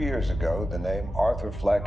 years ago, the name Arthur Fleck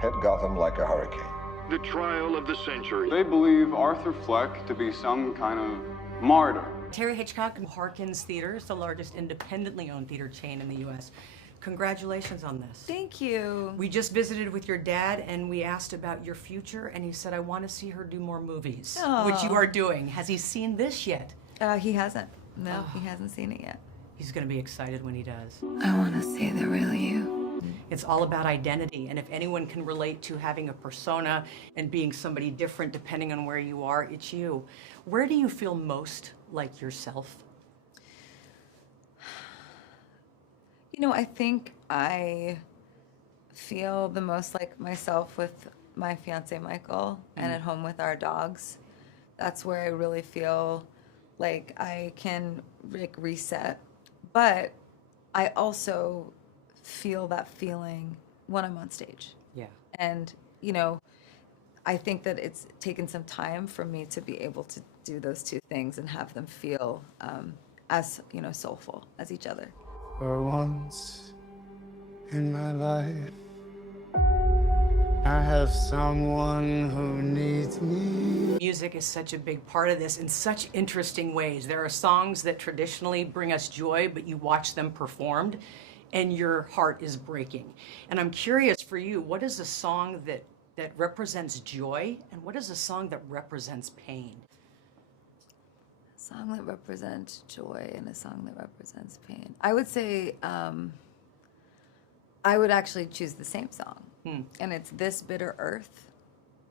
hit Gotham like a hurricane. The trial of the century. They believe Arthur Fleck to be some kind of martyr. Terry Hitchcock and Harkins Theater is the largest independently owned theater chain in the U.S. Congratulations on this. Thank you. We just visited with your dad and we asked about your future and he said, I want to see her do more movies, which you are doing. Has he seen this yet? He hasn't. No, he hasn't seen it yet. He's going to be excited when he does. I want to see the real you. It's all about identity, and if anyone can relate to having a persona and being somebody different depending on where you are, it's you. Where do you feel most like yourself? You know, I think I feel the most like myself with my fiance Michael and at home with our dogs. That's where I really feel like I can like reset. But I also feel that feeling when I'm on stage. Yeah. And, you know, I think that it's taken some time for me to be able to do those two things and have them feel as, you know, soulful as each other. For once in my life, I have someone who needs me. Music is such a big part of this in such interesting ways. There are songs that traditionally bring us joy, but you watch them performed and your heart is breaking. And I'm curious for you, what is a song that represents joy and what is a song that represents pain? A song that represents joy and a song that represents pain. I would say I would actually choose the same song. And it's This Bitter Earth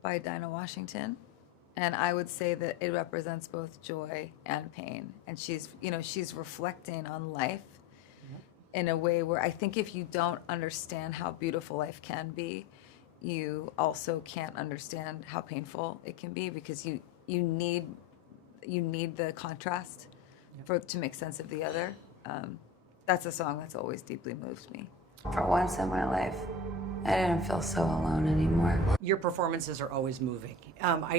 by Dinah Washington. And I would say that it represents both joy and pain. And she's, you know, she's reflecting on life in a way where I think if you don't understand how beautiful life can be, you also can't understand how painful it can be because you need the contrast to make sense of the other. That's a song that's always deeply moved me. For once in my life, I didn't feel so alone anymore. Your performances are always moving.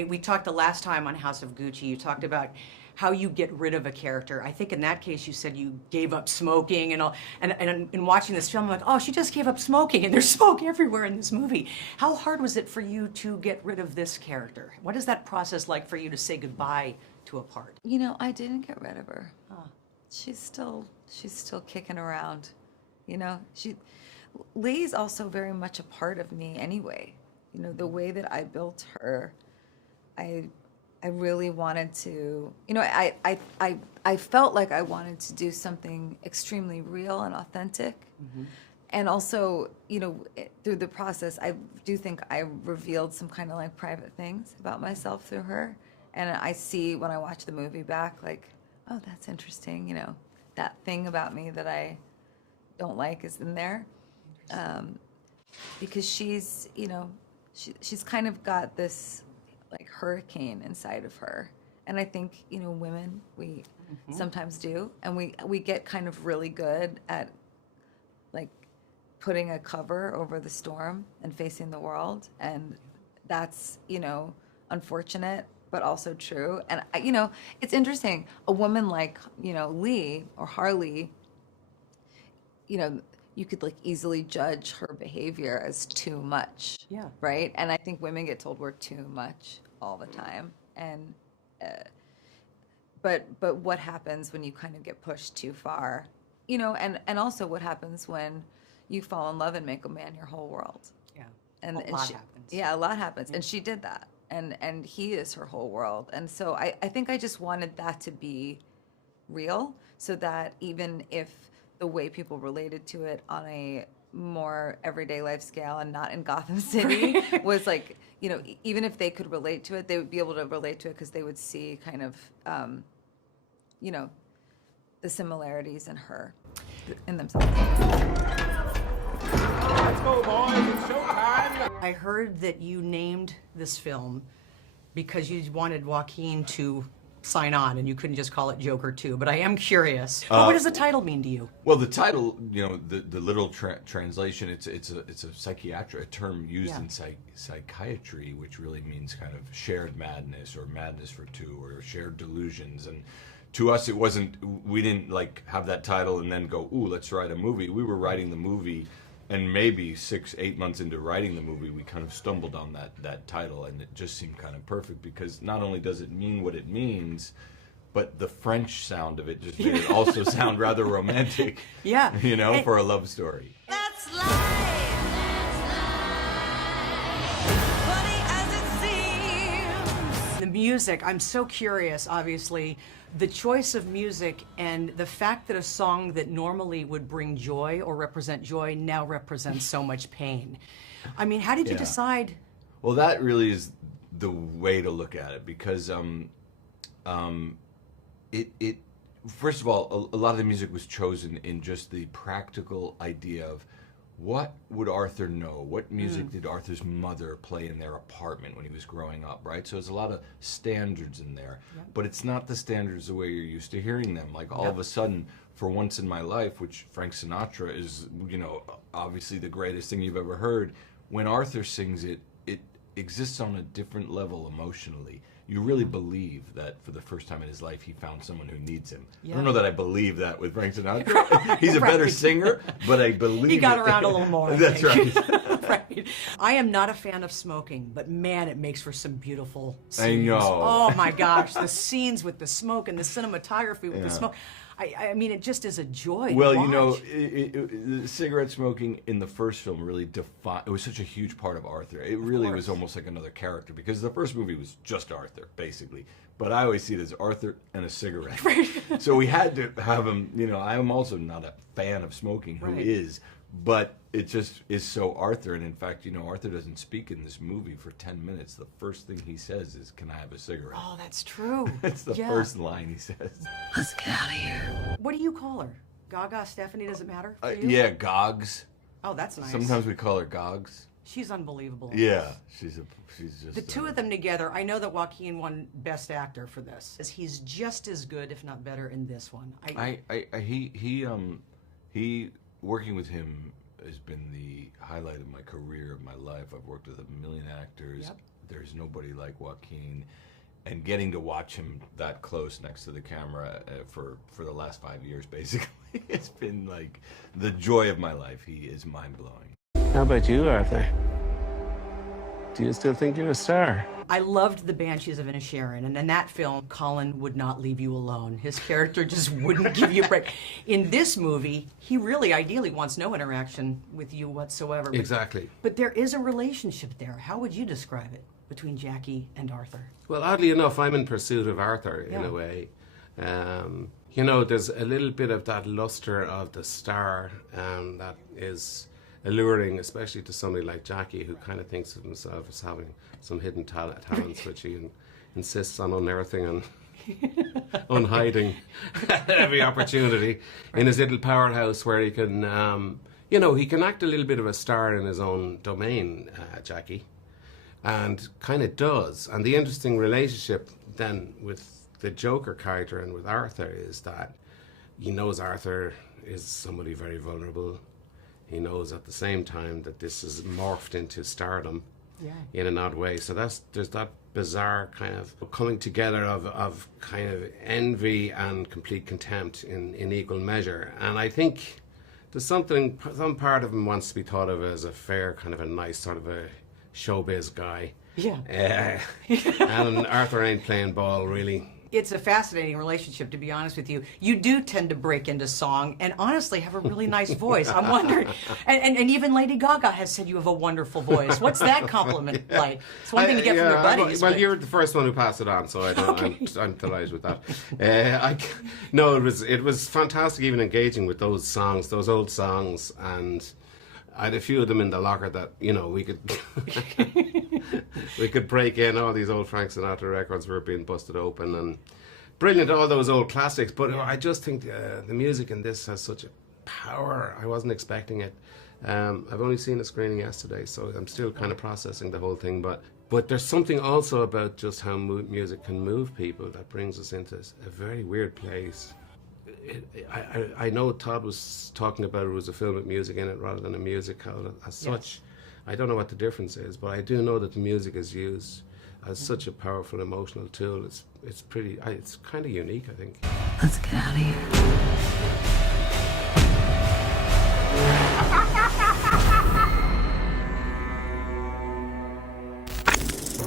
We talked the last time on House of Gucci, you talked about how you get rid of a character. I think in that case you said you gave up smoking and all. And in watching this film, I'm like, oh, she just gave up smoking and there's smoke everywhere in this movie. How hard was it for you to get rid of this character? What is that process like for you to say goodbye to a part? You know, I didn't get rid of her. She's still kicking around. You know, Lee's also very much a part of me anyway. You know, the way that I built her, I really wanted to, you know, I felt like I wanted to do something extremely real and authentic. And also, you know, through the process, I do think I revealed some kind of like private things about myself through her. And I see when I watch the movie back, like, oh, that's interesting. You know, that thing about me that I don't like is in there. Because she's, you know, she's kind of got this like hurricane inside of her. And I think, you know, women, we sometimes do. And we get kind of really good at like putting a cover over the storm and facing the world. And that's, you know, unfortunate, but also true. And, you know, it's interesting. A woman like, you know, Lee or Harley, you know, you could like easily judge her behavior as too much. Yeah. Right? And I think women get told we're too much all the time. And but what happens when you kind of get pushed too far? You know, and also what happens when you fall in love and make a man your whole world? Yeah. And a lot happens. Yeah, a lot happens. And she did that. And he is her whole world. And so I think I just wanted that to be real so that even if the way people related to it on a more everyday life scale and not in Gotham City was like, you know, even if they could relate to it, they would be able to relate to it because they would see kind of, you know, the similarities in her, in themselves. Let's go, boys. It's showtime. I heard that you named this film because you wanted Joaquin to sign on and you couldn't just call it Joker 2, but I am curious. What does the title mean to you? Well, the title, you know, the literal translation, it's a psychiatric term used in psychiatry, which really means kind of shared madness or madness for two or shared delusions. And to us, it wasn't, we didn't like have that title and then go, ooh, let's write a movie. We were writing the movie And maybe 6-8 months into writing the movie, we kind of stumbled on that title, and it just seemed kind of perfect because not only does it mean what it means, but the French sound of it just made it also sound rather romantic. Yeah. You know, for a love story. That's life. Funny as it seems. The music, I'm so curious, obviously, the choice of music and the fact that a song that normally would bring joy or represent joy now represents so much pain. I mean, how did you Yeah. decide? Well, that really is the way to look at it because it first of all, a lot of the music was chosen in just the practical idea of what would Arthur know? What music did Arthur's mother play in their apartment when he was growing up, right? So there's a lot of standards in there, but it's not the standards the way you're used to hearing them. Like all of a sudden, for once in my life, which Frank Sinatra is, you know, obviously the greatest thing you've ever heard, when Arthur sings it, it exists on a different level emotionally. You really believe that for the first time in his life he found someone who needs him. I don't know that I believe that with Frank Sinatra. He's a better singer, but I believe He got it. around a little more. I That's think. right. Right. I am not a fan of smoking, but man, it makes for some beautiful scenes. I know. Oh my gosh, the scenes with the smoke and the cinematography with the smoke. I mean, it just is a joy. to Well, you know, watch. the cigarette smoking in the first film really defined. It was such a huge part of Arthur. It really was almost like another character because the first movie was just Arthur, basically. But I always see it as Arthur and a cigarette. So we had to have him. You know, I am also not a fan of smoking. Who Right. is? But it just is so Arthur. And in fact, you know, Arthur doesn't speak in this movie for 10 minutes. The first thing he says is, "Can I have a cigarette?" Oh, that's true. That's the Yeah. first line he says. Let's get out of here. What do you call her? Gaga, Stephanie, does it matter for you? Yeah, Gogs. Oh, that's nice. Sometimes we call her Gogs. She's unbelievable. Yeah, she's just The two of them together, I know that Joaquin won Best Actor for this. He's just as good, if not better, in this one. He working with him has been the highlight of my career, of my life. I've worked with a million actors. Yep. There's nobody like Joaquin, and getting to watch him that close next to the camera for the last 5 years, basically, it's been like the joy of my life. He is mind blowing. How about you, Arthur? Do you still think you're a star? I loved the Banshees of Inisherin, and in that film, Colin would not leave you alone. His character just wouldn't give you a break. In this movie, he really ideally wants no interaction with you whatsoever. Exactly. But there is a relationship there. How would you describe it between Jackie and Arthur? Well, oddly enough, I'm in pursuit of Arthur in Yeah. a way. You know, there's a little bit of that luster of the star that is alluring, especially to somebody like Jackie, who kind of thinks of himself as having some hidden talents, which he insists on unearthing and unhiding at every opportunity in his little powerhouse where he can, you know, he can act a little bit of a star in his own domain, Jackie, and kind of does. And the interesting relationship then with the Joker character and with Arthur is that he knows Arthur is somebody very vulnerable. He knows at the same time that this is morphed into stardom in an odd way. So there's that bizarre kind of coming together of kind of envy and complete contempt in equal measure. And I think there's some part of him wants to be thought of as a fair, kind of a nice sort of a showbiz guy. Yeah. And Arthur ain't playing ball, really. It's a fascinating relationship, to be honest with you. You do tend to break into song and honestly have a really nice voice. I'm wondering, and even Lady Gaga has said you have a wonderful voice. What's that compliment like? It's one thing to get from your buddies. Well, but- you're the first one who passed it on, so I'm delighted with that. No, it was fantastic, even engaging with those songs, those old songs, and I had a few of them in the locker that, you know, we could we could break in. All these old Frank Sinatra records were being busted open, and brilliant, all those old classics. But I just think the music in this has such a power. I wasn't expecting it. I've only seen a screening yesterday, so I'm still kind of processing the whole thing. But there's something also about just how music can move people that brings us into a very weird place. I know Todd was talking about it was a film with music in it rather than a musical as such. I don't know what the difference is, but I do know that the music is used as such a powerful emotional tool. It's kind of unique, I think. Let's get out of here.